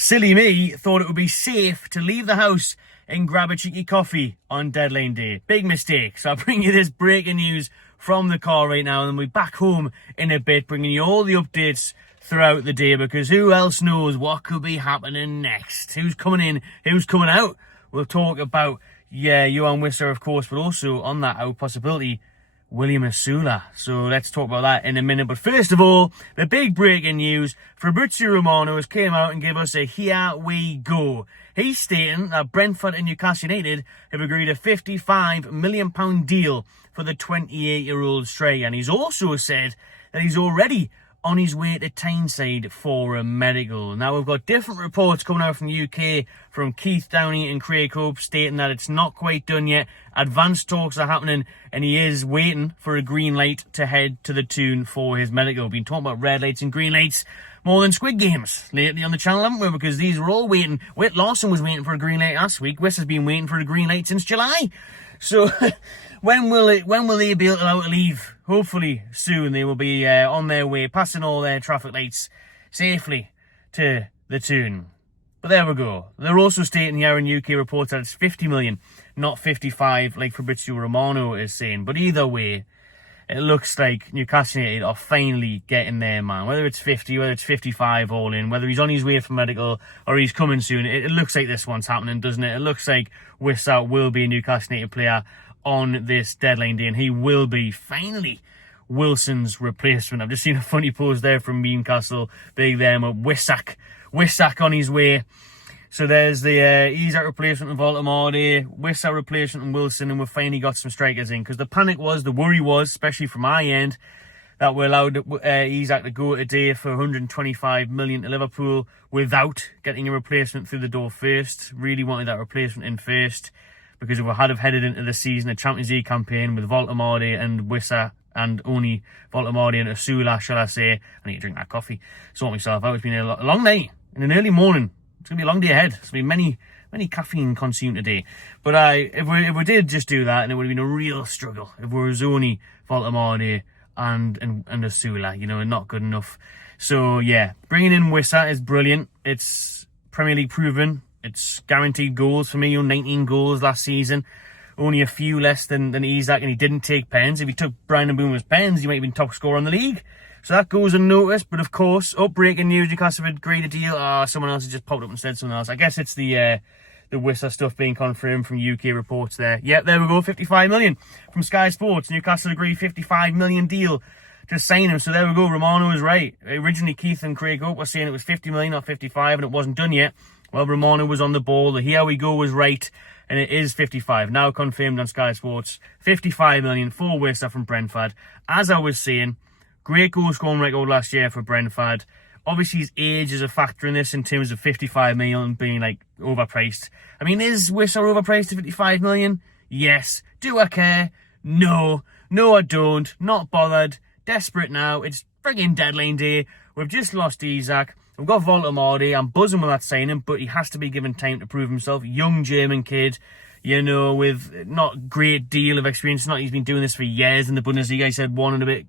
Silly me thought it would be safe to leave the house and grab a cheeky coffee on deadline day. Big mistake. So I'll bring you this breaking news from the car right now, and then we'll be back home in a bit, bringing you all the updates throughout the day, because who else knows what could be happening next? Who's coming in? Who's coming out? We'll talk about, Yoane Wissa, of course, but also on that out possibility, William Osula. So let's talk about that in a minute. But first of all, the big breaking news. Fabrizio Romano has came out and gave us a here we go. He's stating that Brentford and Newcastle United have agreed a £55 million deal for the 28-year-old striker. And he's also said that he's already on his way to Tyneside for a medical. Now, we've got different reports coming out from the UK from Keith Downey and Craig Hope stating that it's not quite done yet. Advanced talks are happening, and he is waiting for a green light to head to the Toon for his medical. We've been talking about red lights and green lights more than Squid Games lately on the channel, haven't we? Because these are all waiting. Whit Lawson was waiting for a green light last week. Wiss has been waiting for a green light since July. So when will they be allowed to leave? Hopefully soon. They will be on their way, passing all their traffic lights safely to the Toon. But there we go. They're also stating here in UK reports that it's 50 million, not 55, like Fabrizio Romano is saying. But either way, it looks like Newcastle United are finally getting their man. Whether it's 50, whether it's 55 all in, whether he's on his way for medical or he's coming soon, it looks like this one's happening, doesn't it? It looks like Wissa will be a Newcastle United player on this deadline day, and he will be finally Wilson's replacement. I've just seen a funny post there from Newcastle, big them of Wissack on his way. So there's the Isak replacement and Voltamade, Wissa replacement and Wilson, and we've finally got some strikers in, because the worry was, especially from my end, that we allowed Isak to go today for 125 million to Liverpool without getting a replacement through the door first. Really wanted that replacement in first, because if we had have headed into the season, a Champions League campaign with Voltamade and Wissa, and only Voltamade and Osula, shall I say. I need to drink that coffee, sort myself out. It's been a long night, in an early morning. It's going to be a long day ahead. There's going to be many caffeine consumed today. But if we did just do that, and it would have been a real struggle. If it was only Voltamade and Osula, not good enough. So, yeah, bringing in Wissa is brilliant. It's Premier League proven. It's guaranteed goals for me. 19 goals last season. Only a few less than Isak, and he didn't take pens. If he took Brian Mbeumo's pens, he might have been top scorer in the league. So that goes unnoticed. But of course, breaking news, Newcastle have agreed a deal. Someone else has just popped up and said something else. I guess it's the Wissa stuff being confirmed from UK reports there. Yep, there we go, 55 million from Sky Sports. Newcastle agreed 55 million deal to sign him. So there we go, Romano was right. Originally, Keith and Craig Hope were saying it was 50 million, not 55, and it wasn't done yet. Well, Romano was on the ball. The here we go was right, and it is 55. Now confirmed on Sky Sports. 55 million for Wissa from Brentford. As I was saying, great goal scoring record last year for Brentford. Obviously, his age is a factor in this in terms of 55 million being, overpriced. I mean, is Wissa overpriced to 55 million? Yes. Do I care? No. No, I don't. Not bothered. Desperate now. It's frigging deadline day. We've just lost Isak. We've got Voltamade. I'm buzzing with that signing, but he has to be given time to prove himself. Young German kid, with not great deal of experience. Not he's been doing this for years in the Bundesliga. He said 1 and a bit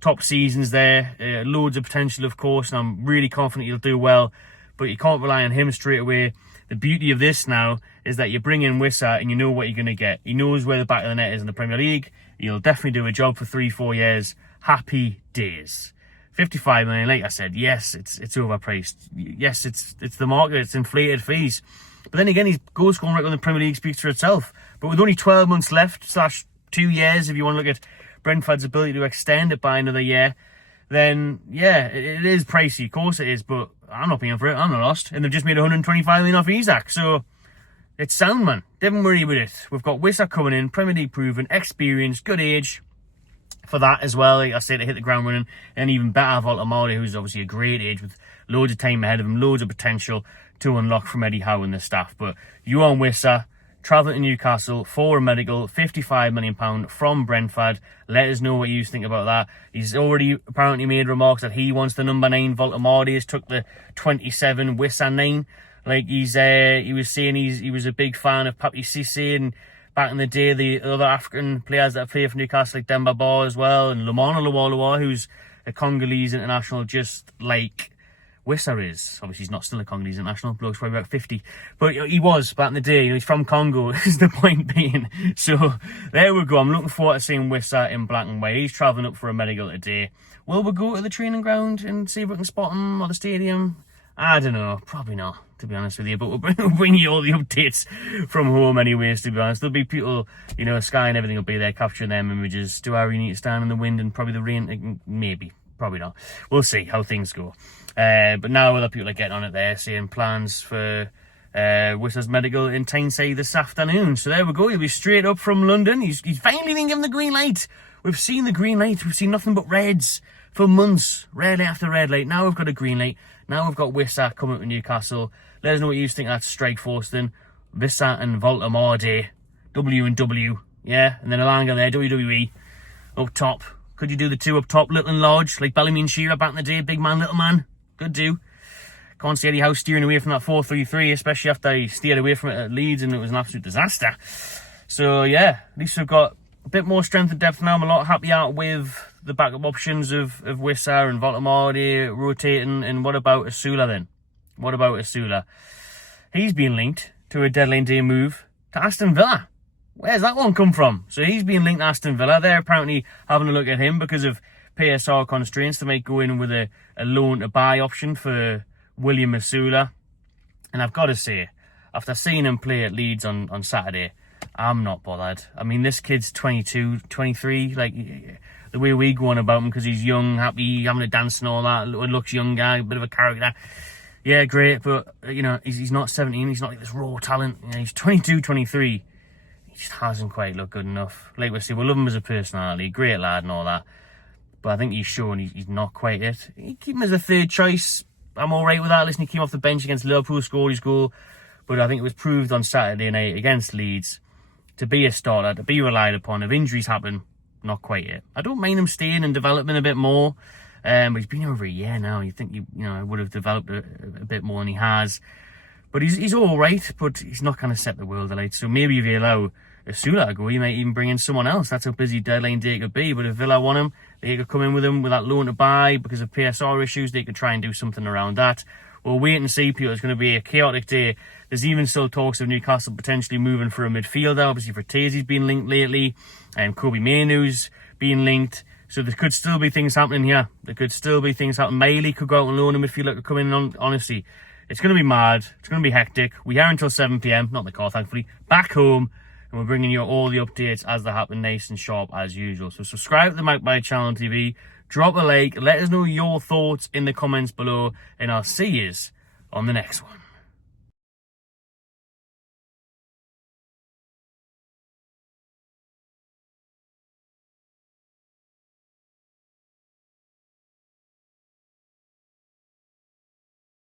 top seasons there. Loads of potential, of course, and I'm really confident he'll do well. But you can't rely on him straight away. The beauty of this now is that you bring in Wissa and you know what you're going to get. He knows where the back of the net is in the Premier League. He'll definitely do a job for 3-4 years. Happy days. 55 million, like I said, yes, it's overpriced. Yes, it's the market, it's inflated fees. But then again, his goal scoring record in the Premier League speaks for itself. But with only 12 months left, /2 years, if you want to look at Brentford's ability to extend it by another year, then, yeah, it is pricey. Of course it is, but I'm not paying for it. I'm not lost. And they've just made 125 million off Isak. So, it's sound, man. Don't worry with it. We've got Wissa coming in, Premier League proven, experience, good age for that as well. Like I said, to hit the ground running, and even better Voltamade, who's obviously a great age with loads of time ahead of him, loads of potential to unlock from Eddie Howe and the staff. But Yoane Wissa, travelling to Newcastle for a medical, £55 million from Brentford. Let us know what you think about that. He's already apparently made remarks that he wants the number 9. Voltamade has took the 27, Wissa 9. He was saying he was a big fan of Papi Cissé, and back in the day, the other African players that play for Newcastle, like Demba Ba as well, and Lamana Luwaloa, who's a Congolese international, just like Wissa is. Obviously, he's not still a Congolese international. Bloke's probably about 50. But he was back in the day. He's from Congo, is the point being. So, there we go. I'm looking forward to seeing Wissa in black and white. He's travelling up for a medical today. Will we go to the training ground and see if we can spot him or the stadium? I don't know. Probably not, to be honest with you. But we'll bring you all the updates from home anyways, to be honest. There'll be people, Sky and everything will be there capturing them images. Do I really need to stand in the wind and probably the rain? Maybe. Probably not. We'll see how things go. But now other people are getting on it there, saying plans for Wissa's medical in Tyneside this afternoon. So there we go. He'll be straight up from London. He's finally been given the green light. We've seen the green light. We've seen nothing but reds for months. Red light after red light. Now we've got a green light. Now we've got Wissa coming to Newcastle. Let us know what you think of that strike force then. Wissa and Voldemort Day. W and W. Yeah. And then Alanga there. WWE. Up top. Could you do the two up top, little and large, like Bellamy and Shearer back in the day? Big man, little man. Could do. Can't see Eddie Howe steering away from that 4-3-3, especially after he steered away from it at Leeds and it was an absolute disaster. So, yeah, at least we've got a bit more strength and depth now. I'm a lot happier with the backup options of Wissa and Voldemort rotating. And what about Osula then? What about Osula? He's been linked to a deadline day move to Aston Villa. Where's that one come from? So he's been linked to Aston Villa. They're apparently having a look at him because of PSR constraints. They might go in with a loan to buy option for William Osula. And I've got to say, after seeing him play at Leeds on Saturday, I'm not bothered. I mean, this kid's 22, 23. Like, the way we go on about him because he's young, happy, having a dance and all that. Looks young guy, a bit of a character. Yeah, great. But, he's not 17. He's not like this raw talent. He's 22, 23. He just hasn't quite looked good enough. Like we say, we love him as a personality, great lad and all that. But I think he's shown he's not quite it. You keep him as a third choice. I'm all right with that. Listen, he came off the bench against Liverpool, scored his goal. But I think it was proved on Saturday night against Leeds to be a starter, to be relied upon. If injuries happen, not quite it. I don't mind him staying and developing a bit more. But he's been over a year now. You think he would have developed a bit more than he has. But he's all right, but he's not going to set the world alight. So maybe if you allow Osula to go, you might even bring in someone else. That's how busy deadline day could be. But if Villa want him, they could come in with him with that loan to buy because of PSR issues. They could try and do something around that. We'll wait and see, Peter. It's going to be a chaotic day. There's even still talks of Newcastle potentially moving for a midfielder. Obviously, Fratese's been linked lately. And Kobe Mainoo's been linked. So there could still be things happening here. There could still be things happening. Miley could go out and loan a midfielder, could come in on, honestly. It's going to be mad. It's going to be hectic. We are until 7 p.m. Not in the car, thankfully. Back home. And we're bringing you all the updates as they happen, nice and sharp as usual. So subscribe to the Magpie Channel on TV. Drop a like. Let us know your thoughts in the comments below. And I'll see you on the next one.